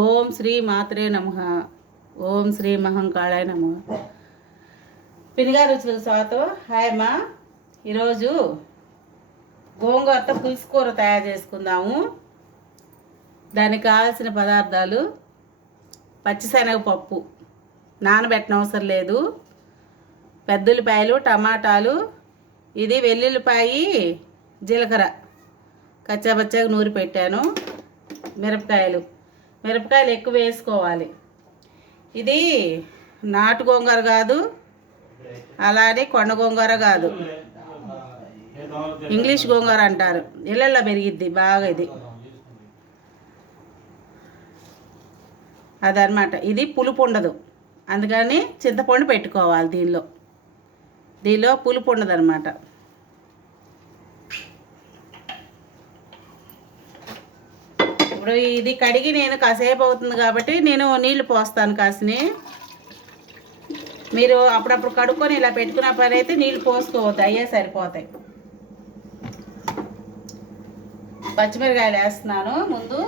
ఓం శ్రీ మాత్రే నమః. ఓం శ్రీ మహంకాళాయ నమః. పినిగా రుచులకు స్వాగతం. హాయ్ అమ్మా. ఈరోజు గోంగూరతో పులుసు కూర తయారు చేసుకుందాము. దానికి కావాల్సిన పదార్థాలు: పచ్చిశనగపప్పు నానబెట్టన అవసరం లేదు, పెద్దుల్లిపాయలు, టమాటాలు, ఇది వెల్లుల్లిపాయి, జీలకర్ర కచ్చాపచ్చాగా నూరి పెట్టాను, మిరపకాయలు ఎక్కువ వేసుకోవాలి. ఇది నాటు గోంగూర కాదు, అలానే కొండ గోంగూర కాదు, ఇంగ్లీష్ గోంగూర అంటారు. ఇళ్ళల్లో పెరిగిద్ది బాగా. ఇది అదనమాట. ఇది పులుపు ఉండదు, అందుకని చింతపండు పెట్టుకోవాలి. దీనిలో పులుపు ఉండదు అనమాట. ఇప్పుడు ఇది కడిగి నేను కాసేపు అవుతుంది కాబట్టి నేను నీళ్లు పోస్తాను కాసిని. మీరు అప్పుడప్పుడు కడుక్కొని ఇలా పెట్టుకున్న పని అయితే నీళ్ళు పోసుకోవద్దు, అయ్యే సరిపోతాయి. పచ్చిమిరకాయలు వేస్తున్నాను ముందు.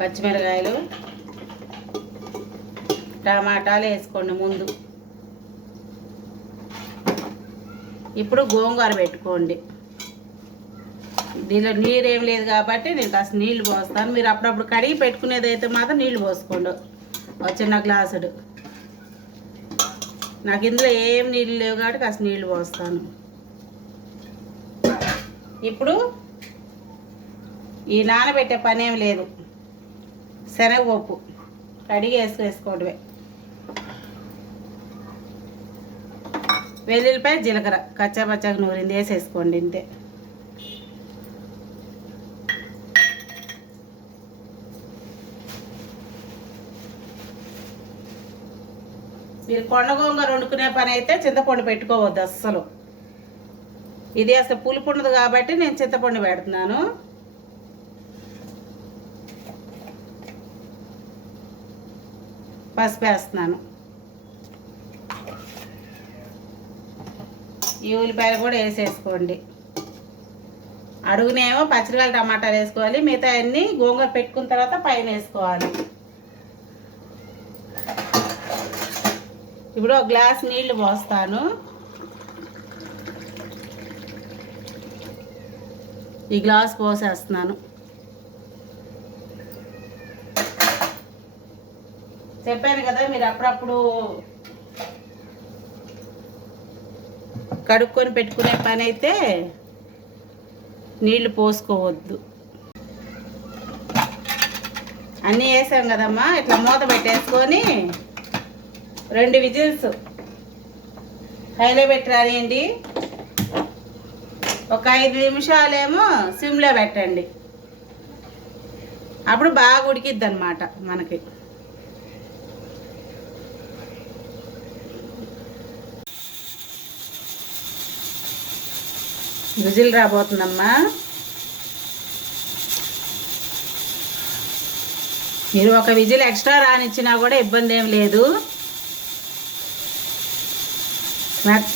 పచ్చిమిరకాయలు, టమాటాలు వేసుకోండి ముందు. ఇప్పుడు గోంగూర పెట్టుకోండి. దీనిలో నీరేం లేదు కాబట్టి నేను కాస్త నీళ్లు పోస్తాను. మీరు అప్పుడప్పుడు కడిగి పెట్టుకునేది అయితే మాత్రం నీళ్లు పోసుకోండి, ఒక చిన్న గ్లాసుడు. నాకు ఇందులో ఏం నీళ్ళు లేవు కాబట్టి కాస్త నీళ్లు పోస్తాను. ఇప్పుడు ఈ నానబెట్టే పని ఏం లేదు, శనగపప్పు కడిగి వేసుకోవడమే. వెల్లుల్లిపాయ, జీలకర్ర కచ్చాపచ్చాగా నూరింది వేసేసుకోండి, ఇంతే. మీరు కొండ గోంగూర వండుకునే పని అయితే చింతపండు పెట్టుకోవద్దు అస్సలు. ఇది అసలు పులుపు ఉండదు కాబట్టి నేను చింతపండు పెడుతున్నాను. పసుపు వేస్తున్నాను. ఈ ఉల్లిపాయలు కూడా వేసేసుకోండి. అడుగునేమో పచ్చిమిరపకాయలు, టమాటాలు వేసుకోవాలి. మిగతా అన్నీ గోంగూర పెట్టుకున్న తర్వాత పైన వేసుకోవాలి. ఇప్పుడు ఒక గ్లాస్ నీళ్లు పోస్తాను. ఈ గ్లాస్ పోసేస్తున్నాను. చెప్పాను కదా, మీరు అప్పుడప్పుడు కడుక్కొని పెట్టుకునే పని అయితే నీళ్లు పోసుకోవద్దు. అన్నీ వేసాం కదమ్మా. ఇట్లా మూత పెట్టేసుకొని 2 విజిల్స్ హైలో పెట్టి రానియండి. ఒక 5 నిమిషాలేమో సిమ్లో పెట్టండి. అప్పుడు బాగా ఉడికిద్ది అన్నమాట మనకి. విజిల్ రాబోతుందమ్మా. మీరు ఒక విజిల్ ఎక్స్ట్రా రానిచ్చినా కూడా ఇబ్బంది ఏం లేదు.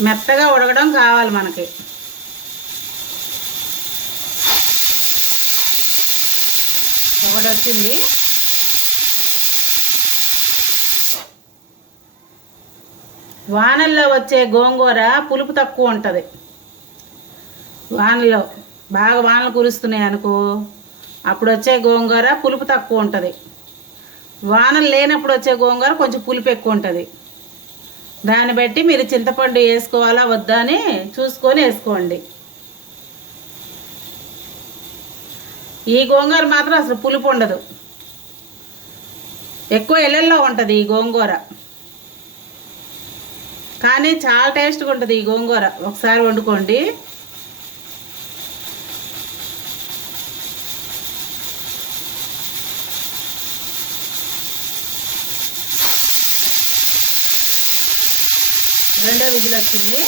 మెత్తగా ఉడకడం కావాలి మనకి. ఒకటి వచ్చింది. వానల్లో వచ్చే గోంగూర పులుపు తక్కువ ఉంటుంది. వానలు బాగా వానలు కురుస్తున్నాయి అనుకో, అప్పుడు వచ్చే గోంగూర పులుపు తక్కువ ఉంటుంది. వానలు లేనప్పుడు వచ్చే గోంగూర కొంచెం పులుపు ఎక్కువ ఉంటుంది. దాన్ని బట్టి మీరు చింతపండు వేసుకోవాలా వద్దా అని చూసుకొని వేసుకోండి. ఈ గోంగూర మాత్రం అసలు పులుపు ఉండదు, ఎక్కువ ఎల్లల్లో ఉంటుంది ఈ గోంగూర. కానీ చాలా టేస్ట్గా ఉంటుంది ఈ గోంగూర. ఒకసారి వండుకోండి. రెండో విజిల్ వచ్చింది.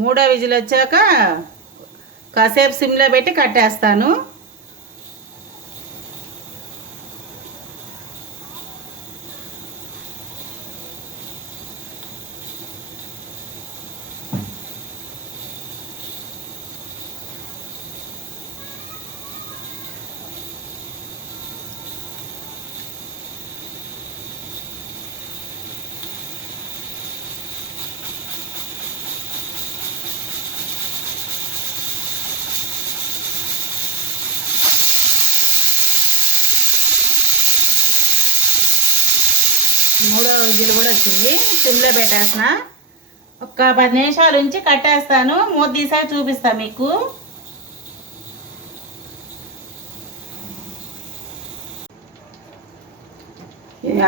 3వ విజిల్ వచ్చాక కాసేపు సిమ్లో పెట్టి కట్టేస్తాను. మూడో విజిల్ కూడా వచ్చింది. సిమ్లో పెట్టేసిన. ఒక 10 నిమిషాలు ఉంచి కట్టేస్తాను. మూత తీసాక చూపిస్తాను మీకు.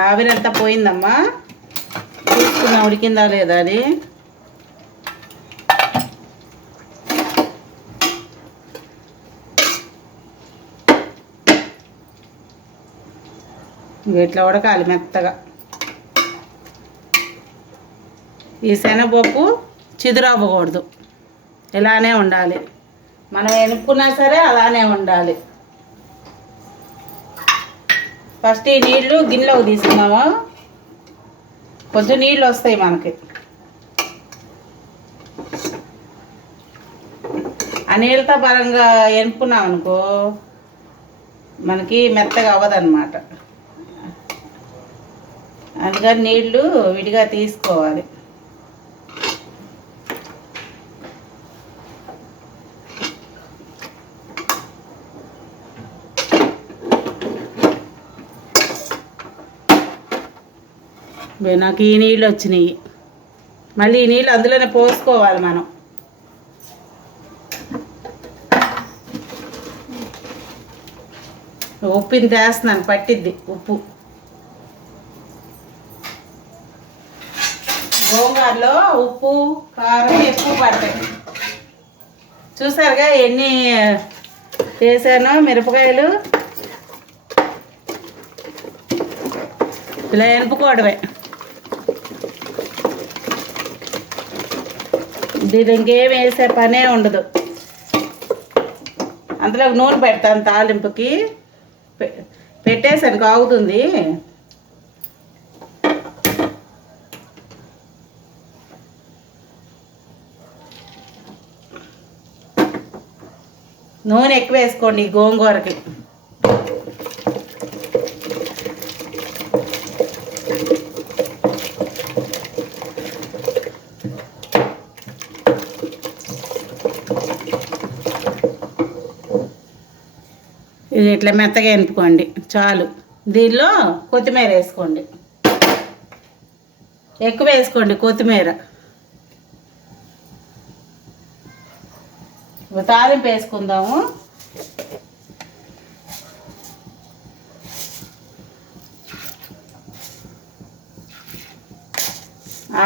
ఆవిరంతా పోయిందమ్మా. చూసుకున్నా ఉడికిందా లేదా అది. ఇట్లా ఉడకాలి మెత్తగా. ఈ శనగపప్పు చిదురవ్వకూడదు, ఇలానే ఉండాలి. మనం ఎనుక్కున్నా సరే అలానే ఉండాలి. ఫస్ట్ ఈ నీళ్లు గిన్నెలోకి తీసుకున్నాము. కొంచెం నీళ్ళు వస్తాయి మనకి. ఆ నీళ్ళతో బలంగా ఎనుక్కున్నాం అనుకో మనకి మెత్తగా అవ్వదన్నమాట. అందుకని నీళ్ళు విడిగా తీసుకోవాలి. నాకు ఈ నీళ్ళు వచ్చినాయి. మళ్ళీ ఈ నీళ్ళు అందులోనే పోసుకోవాలి మనం. ఉప్పుని వేస్తున్నాను, పట్టిద్ది ఉప్పు. గోంగూరలో ఉప్పు కారం ఎక్కువ పడతాయి. చూసారుగా ఎన్ని వేసానో మిరపకాయలు. ఇలా ఎనుపుకోవడమే. దీని ఇంకేం వేసే పనే ఉండదు. అందులో నూనె పెడతాను తాలింపుకి. పెట్టేసాను కాగుతుంది. నూనె ఎక్కువ వేసుకోండి ఈ గోంగూరకి. ఇది ఇట్లా మెత్తగా ఎనుపుకోండి చాలు. దీనిలో కొత్తిమీర వేసుకోండి, ఎక్కువ వేసుకోండి కొత్తిమీర. తాలింపు వేసుకుందాము.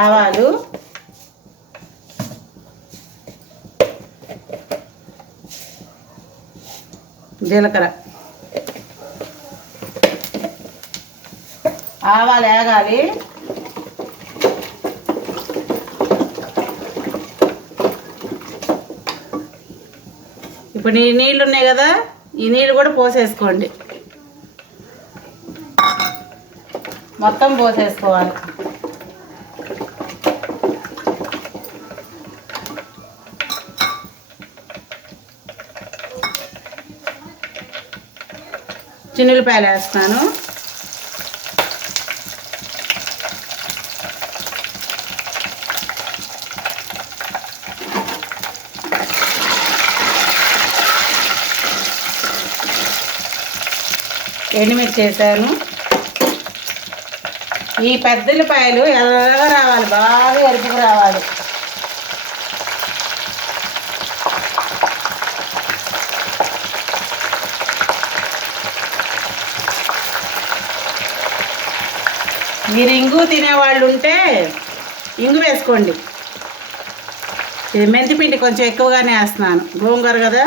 ఆవాలు, జీలకర్ర. ఆవాలు వేగాలి. ఇప్పుడు ఈ నీళ్ళు ఉన్నాయి కదా, ఈ నీళ్ళు కూడా పోసేసుకోండి. మొత్తం పోసేసుకోవాలి. చిన్నులపాయలు వేస్తాను. ఎండుమిర్చి వేసాను. ఈ పెద్దలపాయలు ఎర్రగా రావాలి, బాగా ఎరుపుగా రావాలి. మీరు ఇంగు తినేవాళ్ళు ఉంటే ఇంగు వేసుకోండి. ఇది మెంతిపిండి కొంచెం ఎక్కువగానే వేస్తున్నాను, గోంగూర కదా.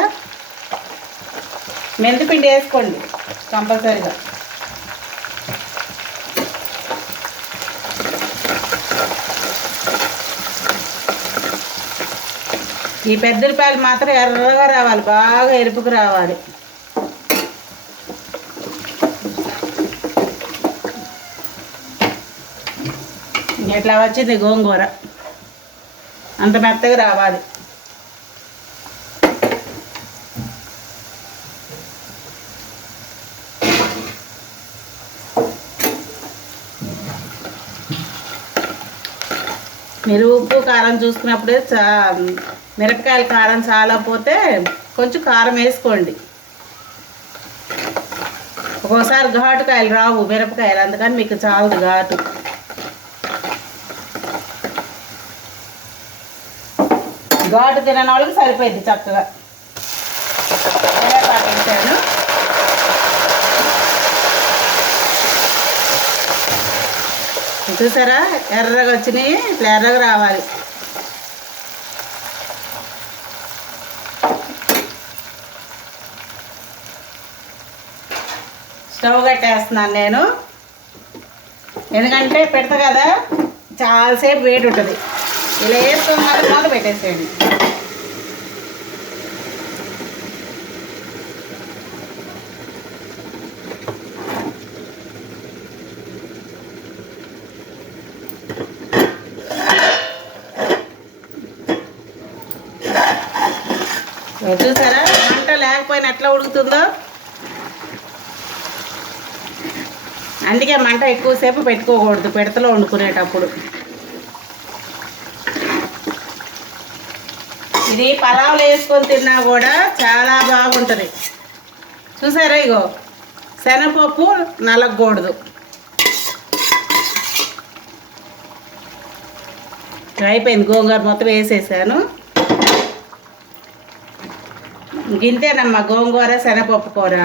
మెంతిపిండి వేసుకోండి కంపల్సరీగా. ఈ పెద్దలపాయలు మాత్రం ఎర్రగా రావాలి, బాగా ఎరుపుకు రావాలి. ఇట్లా వచ్చింది గోంగూర, అంత మెత్తగా రావాలి. మీరు ఉప్పు కారం చూసుకున్నప్పుడే మిరపకాయల కారం చాలా పోతే కొంచెం కారం వేసుకోండి. ఒక్కోసారి ఘాటుకాయలు రావు మిరపకాయలు, అందుకని మీకు చాలదు ఘాటు. ఘాటు తినని వాళ్ళకి సరిపోయింది చక్కగా. కరివేపాకు వేసాను. చూసారా ఎర్రగా వచ్చినాయి, ఇట్లా ఎర్రగా రావాలి. స్టవ్ కట్టేస్తున్నాను నేను, ఎందుకంటే పెడతా కదా చాలాసేపు వేడి ఉంటుంది. ఇలా వేసుకున్నాక మూత పెట్టేసేయండి. చూసారా మంట లేకపోయినా ఎట్లా ఉడుకుతుందో. అందుకే మంట ఎక్కువసేపు పెట్టుకోకూడదు పిడతలో వండుకునేటప్పుడు. ఇది పలావులు వేసుకొని తిన్నా కూడా చాలా బాగుంటుంది. చూసారా ఇగో శనగపప్పు నలగకూడదు. అయిపోయింది, గోంగూర మొత్తం వేసేసాను. గింతేనమ్మా గోంగూర శనగపప్పు కూర,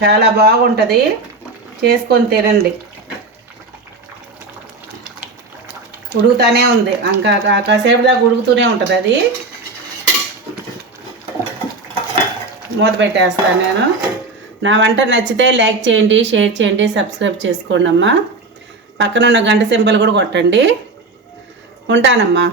చాలా బాగుంటుంది, చేసుకొని తినండి. ఉడుకుతూనే ఉంది, ఇంకా కాసేపు దాకా ఉడుకుతూనే ఉంటుంది. అది మూత పెట్టేస్తాను నేను. నా వంట నచ్చితే లైక్ చేయండి, షేర్ చేయండి, సబ్స్క్రైబ్ చేసుకోండి అమ్మా. పక్కన ఉన్న గంట సింబల్ కూడా కొట్టండి. ఉంటానమ్మా.